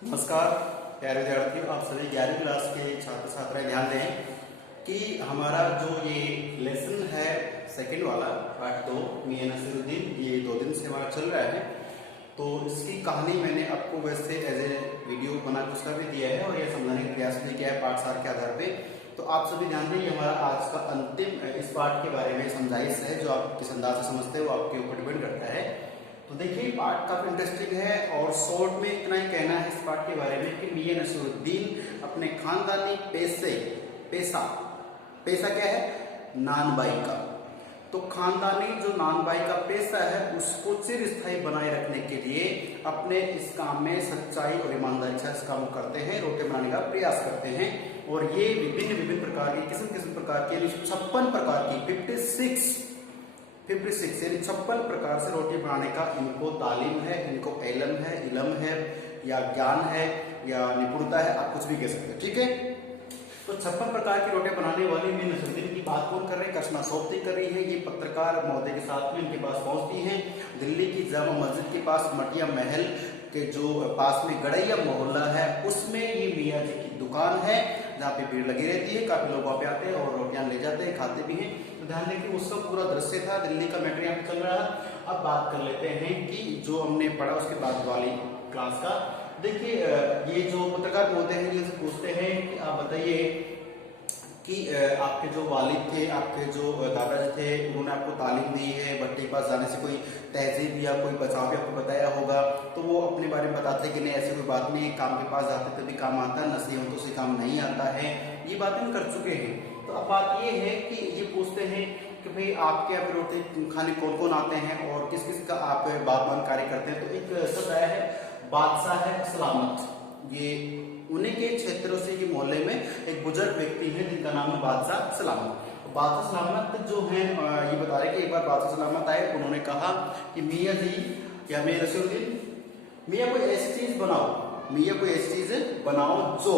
नमस्कार प्यारे विद्यार्थियों, आप सभी 11वीं क्लास के छात्र छात्राएं ध्यान दें कि हमारा जो ये लेसन है सेकंड वाला पार्ट 2 मियां नसीरुद्दीन, ये 2 दिन से हमारा चल रहा है। तो इसकी कहानी मैंने आपको वैसे एज ए वीडियो बना के उसका भी दिया है और यह समझाने का प्रयास भी किया है पाठ 4 के आधार पे। तो आप सभी ध्यान दें, ये हमारा आज का अंतिम इस पाठ के बारे में समझाइश है। जो आप किस अंदाज से समझते हो आपके ऊपर डिपेंड करता है। तो देखिए, पार्ट काफी इंटरेस्टिंग है और शॉर्ट में इतना ही कहना है इस पार्ट के बारे में कि मियां नसीरुद्दीन अपने खानदानी पैसा क्या है, नानबाई का। तो खानदानी जो नानबाई का पेशा है उसको चिरस्थायी बनाए रखने के लिए अपने इस काम में सच्चाई और ईमानदारी से इस काम करते हैं, रोटी बनाने का प्रयास करते हैं। और ये विभिन्न प्रकार की किस्म प्रकार की 56 प्रकार की 56 यानी 56 प्रकार से रोटी बनाने का इनको तालीम है, इनको इलम है या ज्ञान है या निपुणता है, आप कुछ भी कह सकते हैं। ठीक है, तो 56 प्रकार की रोटी बनाने वाली मियां नसीरुद्दीन की बात कौन कर रहे हैं? करिश्मा सोबती कर रही है। ये पत्रकार महोदय के साथ में इनके पास पहुंचती हैं। दिल्ली की जामा मस्जिद के पास मटिया महल के जो पास में गड़ैया मोहल्ला है उसमें ये मियां जी की दुकान है, जहाँ पे भीड़ लगी रहती है। काफी लोग वहां पे आते हैं और रोटियां ले जाते हैं, खाते भी हैं। तो ध्यान दें कि उसका पूरा दृश्य था, दिल्ली का मैटर यहाँ पे चल रहा है। अब बात कर लेते हैं कि जो हमने पढ़ा उसके बाद वाली क्लास का। देखिए, ये जो पत्रकार होते हैं ये पूछते हैं कि आप बताइए कि आपके जो वालिद थे, आपके जो दादाजी थे, उन्होंने आपको तालीम दी है, भट्टी के पास जाने से कोई तहजीब या कोई बचाव भी आपको बताया होगा। तो वो अपने बारे में बताते हैं कि नहीं, ऐसी कोई बात नहीं है, काम के पास जाते तभी काम आता है, नसीहतों से काम नहीं आता है। ये बातें हम कर चुके हैं। तो अब बात ये है कि ये पूछते हैं कि भाई आपके यहाँ पे रोटी खाने कौन कौन आते हैं और किस किस का आप बागबान कार्य करते हैं। तो एक शब्द आया है बादशाह है सलामत। ये उन्हीं के क्षेत्रों से ये मोहल्ले में एक बुजुर्ग व्यक्ति है जिनका नाम है बादशाह सलामत। बादशाह सलामत जो है ये बता रहे कि एक बार बादशाह सलामत आए, उन्होंने कहा कि मियां जी या मियां नसीरुद्दीन, मियां कोई ऐसी चीज बनाओ, मियां कोई ऐसी चीज बनाओ जो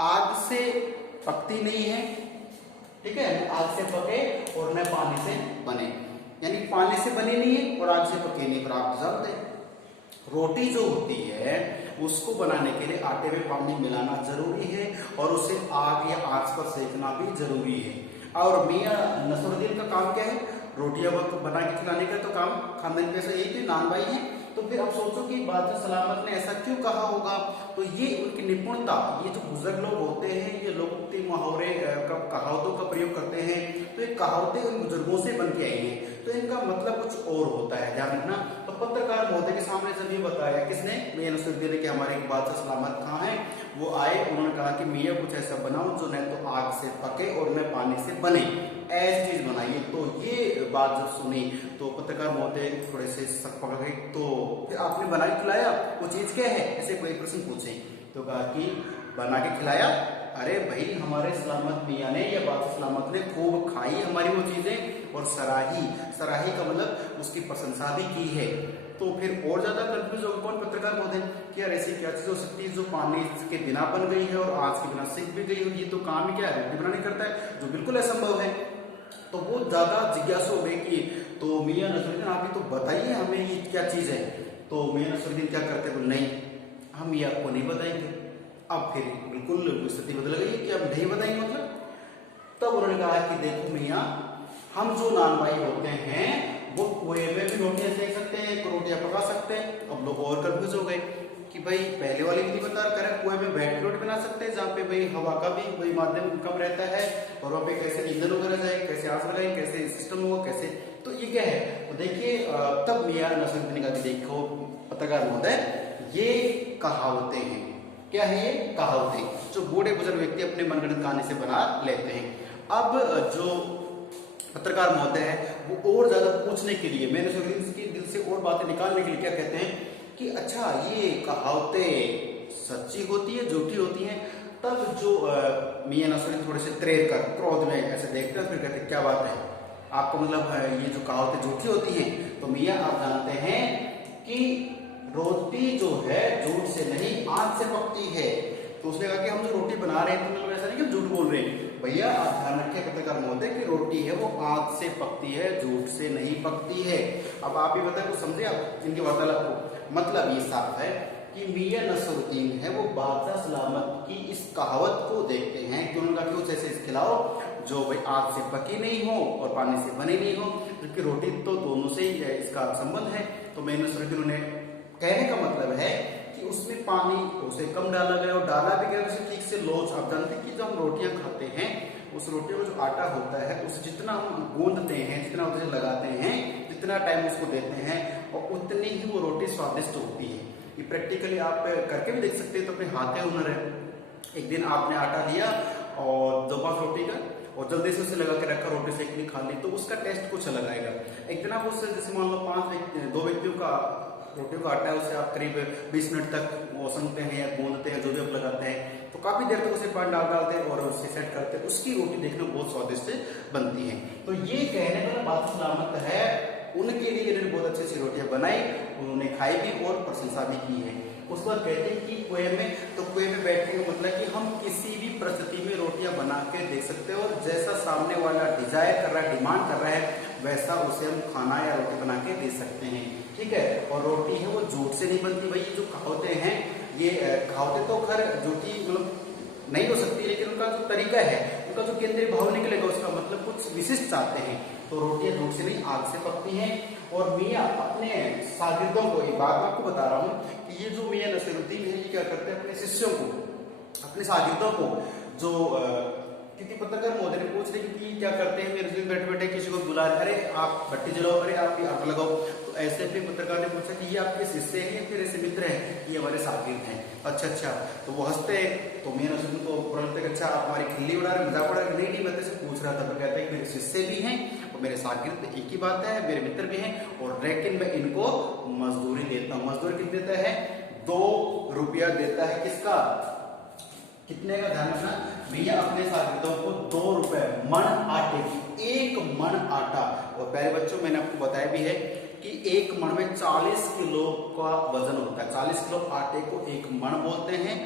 आग से पकती नहीं है, ठीक है, आग से पके और न पानी से बने, यानी पानी से बनी नहीं है और आग से पके नहीं। पर आप जानते हैं रोटी जो होती है उसको बनाने के लिए आटे में पानी मिलाना जरूरी है और उसे आग या आंच पर सेकना भी जरूरी है। और मियां नसीरुद्दीन का काम क्या है? रोटियां बना के खिलाने का तो काम खानदान में से एक नानबाई है। तो फिर आप सोचो कि बादशाह सलामत ने ऐसा क्यों कहा होगा? तो ये उनकी निपुणता, ये जो बुजुर्ग लोग होते हैं ये लोकोक्ति मुहावरे कहावतों का प्रयोग करते हैं। तो ये कहावतें उन बुजुर्गों से बन के आई हैं, तो इनका मतलब कुछ और होता है, ध्यान रखना। तो पत्रकार महोदय के सामने जब ये बताया किसने, मियां नसीरुद्दीन ने, कि हमारे बादशाह सलामत कहाँ है, वो आए, उन्होंने कहा कि मियां कुछ ऐसा बनाओ जो न तो आग से पके और न पानी से बने, ऐसी चीज बनाइए। तो ये बात जब सुनी तो पत्रकार महोदय थोड़े से शक पकड़ गए। तो फिर आपने बना के खिलाया, वो चीज क्या है, ऐसे कोई प्रश्न पूछे तो कहा कि बना के खिलाया। अरे भाई, हमारे सलामत मियां ने या बादशाह सलामत ने खूब खाई हमारी वो चीजें और सराही का मतलब उसकी प्रशंसा भी की है। तो फिर और ज्यादा कंफ्यूज हो कौन, पत्रकार महोदय, कि यार ऐसी क्या चीज हो सकती है जो पानी के बिना बन गई है और आग के बिना सिक भी गई हो? ये तो काम ही क्या है, रोटी बनाने करता है, जो बिल्कुल असंभव है। तो वो ज्यादा जिज्ञासु हो गए कि तो मियां नसीरुद्दीन आप ही तो बताइए हमें ये क्या चीज है। तो मियां नसीरुद्दीन क्या करते, बोले नहीं, हम ये आपको नहीं बताएंगे। अब फिर बिल्कुल स्थिति बदल गई कि अब नहीं बताएंगे मतलब। तब उन्होंने कहा कि देखो मियां, हम जो नानबाई होते हैं वो कुएं में भी रोटियां सेक सकते हैं, रोटियां पका सकते हैं। अब लोग और कंफ्यूज हो गए कि भाई पहले वाली विधि बता कर कुएं में बैठ के रोटी बना सकते हैं, जहाँ पे भाई हवा का भी वही माध्यम कम रहता है और वहाँ पे कैसे ईंधन वगैरह जाए, कैसे आग लगाए, कैसे सिस्टम होगा, कैसे, तो ये क्या है। तो देखिए, तब मियां नसीरुद्दीन का भी देखो पत्रकार महोदय, ये कहावतें हैं। क्या है ये? कहावतें जो बूढ़े बुजुर्ग व्यक्ति अपने मनगढ़ंत कहानी से बना लेते हैं। अब जो पत्रकार महोदय है वो और ज्यादा पूछने के लिए, मियां नसीरुद्दीन के दिल से और बातें निकालने के लिए क्या कहते हैं कि अच्छा, ये कहावतें सच्ची होती है, झूठी होती हैं? तब जो मियां नसीरुद्दीन थोड़े से क्रोध में ऐसे देखते हैं, फिर कहते हैं क्या बात है आपको, मतलब ये जो कहावतें झूठी होती हैं? तो मियां, आप जानते हैं कि रोटी जो है झूठ से नहीं आंच से पकती है। तो उसने कहा कि हम जो रोटी बना रहे हैं तो मतलब ऐसा नहीं कि झूठ बोल रहे हैं। भैया आप ध्यान रखिए पत्रकार महोदय की रोटी है वो आंच से पकती है, झूठ से नहीं पकती है। अब आप ये बताएं, कुछ समझे आप इनके वार्तालाप को? मतलब ये साफ है कि मियां नसरुद्दीन है वो बादशाह सलामत की इस कहावत को देखते हैं कि उनका कुछ ऐसे खिलाओ जो भाई आग से पकी नहीं हो और पानी से बनी नहीं हो, क्योंकि रोटी तो दोनों से ही इसका संबंध है। तो मियां नसरुद्दीन उन्हें कहने का मतलब है कि उसमें पानी उसे कम डाला गया और डाला भी गया उसे ठीक से लोच। आप जानते हैं कि जब हम रोटियां खाते हैं उस रोटी में जो आटा होता है उसे जितना हम गूंदते हैं, जितना उसे लगाते हैं, जितना टाइम उसको देते हैं और उतनी ही वो रोटी स्वादिष्ट होती है। ये प्रैक्टिकली आप करके भी देख सकते हैं, तो अपने हाथ का हुनर है। एक दिन आपने आटा लिया और 2-5 रोटी का और जल्दी से उसे लगा के रखा, रोटी सेकनी खा ली, तो उसका टेस्ट कुछ अलग आएगा। एक दिन आप उससे जैसे मान लो 2 व्यक्तियों का रोटी का आटा है, उसे आप करीब 20 मिनट तक वो सनते हैं या गूंदते हैं, जो भी आप लगाते हैं, तो काफी देर तक उसे पानी डालते हैं और उसे सेट करते हैं, उसकी रोटी देखना बहुत स्वादिष्ट बनती है। तो ये कहने वाला बात सलामत है, उनके लिए इन्होंने बहुत अच्छी अच्छी रोटियां बनाई, उन्होंने खाई भी और प्रशंसा भी की है। उस बार कहते हैं कि कुएं में, तो कुएं में बैठने का मतलब कि हम किसी भी परिस्थिति में रोटियां बना के देख सकते हैं और जैसा सामने वाला डिजायर कर रहा है, डिमांड कर रहा है, वैसा उसे हम खाना या रोटी बना के दे सकते हैं। ठीक है। और रोटी है वो जूट से नहीं बनती भाई। ये जो कहावतें हैं, ये कहावतें तो खैर जूठी मतलब नहीं हो सकती, लेकिन उनका जो तरीका है, उनका जो केंद्रीय भाव निकलेगा, उसका मतलब कुछ विशिष्ट चाहते हैं। तो रोटियां जूट से नहीं आग से पकती हैं। और मियाँ अपने शागिर्दों को, एक बात मैं आपको बता रहा हूँ कि ये जो मियाँ नसीरुद्दीन है, ये क्या करते हैं अपने शिष्यों को, अपने शागिर्दों को, जो क्योंकि पत्रकार महोदय ने पूछ रहे कि क्या करते हैं, मेरे बैठे बैठे किसी को बुला रहे, अरे आप भट्टी जलाओ, अरे आप आग लगाओ, तो ऐसे भी पत्रकार ने पूछा कि ये आपके शिष्य हैं या फिर ऐसे मित्र हैं? ये हमारे शागिर्द हैं। अच्छा, तो वो हंसते हैं। तो मियाँ नसीरुद्दीन को बुरा लगता है, अच्छा आप हमारी खिल्ली उड़ा रहे, मजाक उड़ा रहे? नहीं, मैं तो पूछ रहा था। तो कहता है कि मेरे शिष्य भी हैं और मेरे शागिर्द, एक ही बात है, मेरे मित्र भी हैं, और लेकिन मैं इनको मजदूरी देता हूँ। मजदूरी कितनी देता है? 2 रुपया देता है। किसका? कितने का? ध्यान रखना, भैया अपने शागिर्दों को 2 रुपए मन आटे की, 1 मन आटा। और प्यारे बच्चों, मैंने आपको बताया भी है कि 1 मन में 40 किलो का वजन होता है। 40 किलो आटे को 1 मन बोलते हैं,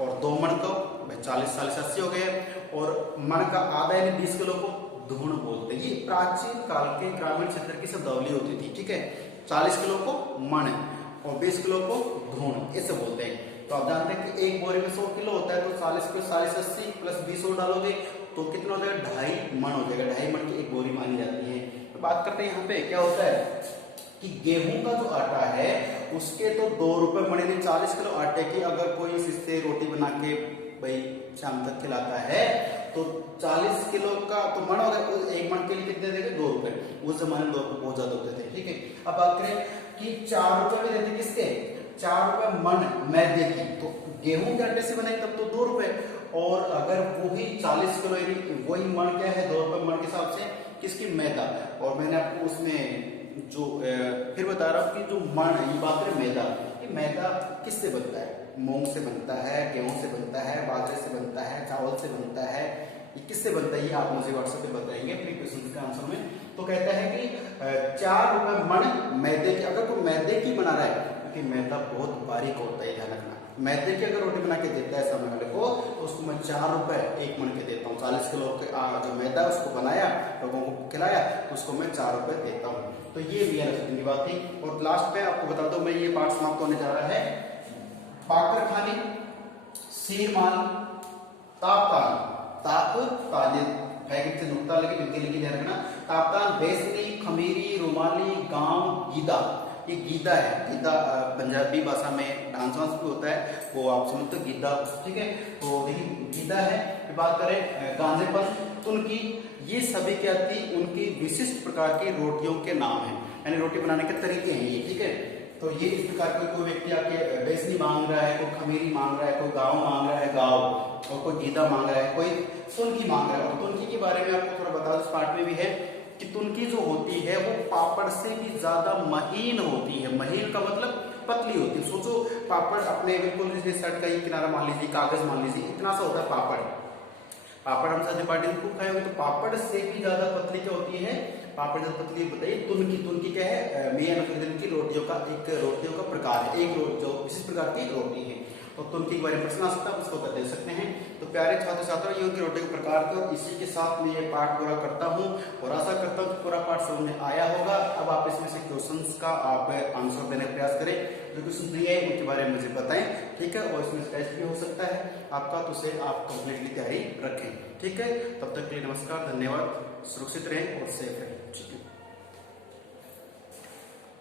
और 2 मन को 40 80 हो गए, और मन का आधा यानी 20 किलो को धूण बोलते हैं। ये प्राचीन काल के ग्रामीण क्षेत्र की शब्दावली होती थी। ठीक है। 40 किलो को मन और 20 किलो को धूण, ऐसे बोलते हैं। तो आप जानते हैं कि एक बोरी में 100 किलो होता है, तो 40 किलो 40 80 प्लस 20 और डालोगे तो कितना हो जाएगा? 2.5 मन हो जाएगा। 2.5 मन की एक बोरी मानी जाती है। तो बात करते हैं यहाँ पे क्या होता है कि गेहूं का जो आटा है उसके तो 2 रुपए मणे ने। 40 किलो आटे की अगर कोई इससे रोटी बना के भाई शाम तक खिलाता है, तो 40 किलो का तो मन होगा, 1 मन के लिए कितने देंगे? 2 रुपए। उस जमाने में 2 रुपए बहुत ज्यादा होते थे। ठीक है। अब बात करें कि 4 रुपए में देते किसके? 4 रुपए मन मैदे की, तो गेहूं के आटे से बनाए तब तो 2 रुपए। और अगर वही 40 किलो वही मन क्या है? 2 रुपए मन के हिसाब से किसकी? मैदा। और मैंने आपको उसमें जो फिर बता रहा हूँ कि जो मन है, ये बात है मैदा, ये मैदा किससे बनता है? मूंग से बनता है, गेहूं से बनता है, बाजरे से बनता है, चावल से बनता है। ये किससे बनता है? ये आप मुझे व्हाट्सएप पे बताएंगे अपने क्वेश्चन के आंसर में। तो कहता है कि 4 रुपए मन मैदे की, अगर तो मैदे की बना रहा है, क्योंकि मैदा बहुत बारीक होता है, ध्यान रखना। मैदे की अगर रोटी बना के देता है सामने वाले को, तो उसको मैं 4 रुपए 1 मन के देता हूँ। 40 किलो जो मैदा उसको बनाया, लोगों को खिलाया, तो उसको मैं 4 रुपए देता हूँ। तो ये मियाँ नसीरुद्दीन की बात थी। और लास्ट में आपको बता दो, मैं ये पाठ समाप्त होने जा रहा है। पाकर खानी, सीरमाल, तापतान, तापतान से नुकता लगी, बिल्कुल लिखी ध्यान रखना। तापतान, बेसनी, खमीरी, रुमाली, गांव, गीदा। ये गीदा है। गीदा पंजाबी भाषा में डांस वांस भी होता है, वो आप समझते हो गीदा। ठीक है। तो देखिए गीदा है। फिर बात करें गांजेपन, तुनकी, ये सभी क्या थी? उनकी विशिष्ट प्रकार की रोटियों के नाम है, यानी रोटी बनाने के तरीके हैं ये। ठीक है। तो ये इस प्रकार कोई व्यक्ति आके बेसनी मांग रहा है, कोई खमीरी मांग रहा है, कोई गाँव मांग रहा है गाँव, और कोई गीदा मांग रहा है, कोई तुनकी मांग रहा है। और तुनकी के बारे में आपको थोड़ा बता दो, इस पार्ट में भी है कि तुनकी जो होती है वो पापड़ से भी ज्यादा महीन होती है। महीन का मतलब पतली होती है। सोचो पापड़ अपने बिल्कुल शर्ट का ही किनारा मान लीजिए, कागज मान लीजिए, इतना सा होता है पापड़। पापड़ हम शादी पार्टी में खूब खाए हुए, तो पापड़ से भी ज्यादा पतली क्या होती है? पापड़ ज्यादा पतली बताइए। तुनकी, तुनकी क्या है? मियाँ नसीरुद्दीन की रोटियों का प्रकार है, एक जो विशिष्ट प्रकार की रोटी है। तो तुर्की के बारे में प्रश्न आ सकता है, उसको कर दे सकते हैं। तो प्यारे छात्र छात्रों, ये उनकी रोटी के प्रकार थे और इसी के साथ मैं ये पाठ पूरा करता हूँ और आशा करता हूँ कि पूरा पाठ समझ में आया होगा। अब आप इसमें से क्वेश्चंस का आप आंसर देने का प्रयास करें, जो क्वेश्चन नहीं है उनके बारे में मुझे बताएं, ठीक है। और इसमें टेस्ट भी हो सकता है आपका, तो उसे आप कंप्लीट की तैयारी रखें, ठीक है। तब तक के लिए नमस्कार, धन्यवाद, सुरक्षित रहें और सेफ रहें, ठीक है।